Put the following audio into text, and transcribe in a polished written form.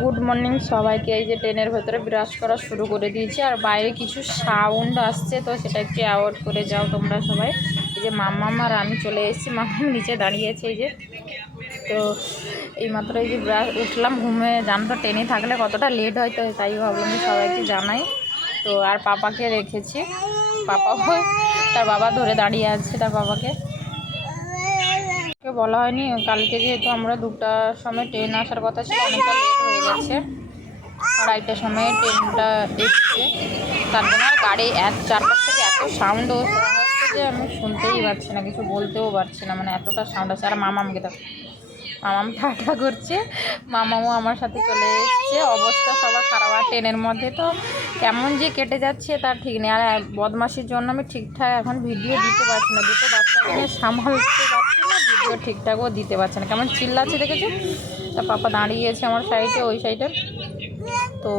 Good morning সবাইকে। এই যে ট্রেনের ভেতরে ব্রাশ করা শুরু করে দিয়েছি, আর বাইরে কিছু সাউন্ড আসছে, তো সেটা একটু অ্যাভয়েড করে যাও তোমরা সবাই। এই যে মাম্মাম আর আমি চলে এসেছি, মাম্মাম নিচে দাঁড়িয়েছে। এই যে তো এইমাত্র এই যে ব্রাশ উঠলাম ঘুমে, জানো তো ট্রেনে থাকলে কতটা লেট হয়, তো তাই ভাবলাম যে সবাইকে জানাই। তো আর পাপাকে রেখেছি, পাপাও তার বাবা ধরে দাঁড়িয়ে আছে তার বাবাকে। বলা হয়নি কালকে, যেহেতু আমরা 2টার সময় ট্রেন আসার কথা ছিল, অনেকটা লেট হয়ে গেছে, 2:30টার সময় ট্রেনটা এসছে। তার জন্য আর গাড়ি চারপাশ থেকে এত সাউন্ড হচ্ছে যে আমি শুনতেই পাচ্ছি না, কিছু বলতেও পারছি না, মানে এতটা সাউন্ড আছে। আর মামামকে দেখো, মামাম ঠাটা করছে, মামামও আমার সাথে চলে এসছে। অবস্থা সবার খারাপ, আর ট্রেনের মধ্যে তো কেমন যে কেটে যাচ্ছে তার ঠিক নেই। আর বদমাশির জন্য আমি ঠিকঠাক এখন ভিডিও দিতে পারছি না, দুটো বাচ্চাকে সামালতে পারছি না, ভিডিও ঠিকঠাকও দিতে পারছি না, কেমন চিল্লাচ্ছে দেখেছো। তা পাপা দাঁড়িয়েছে আমার সাইডে, ওই সাইডে। তো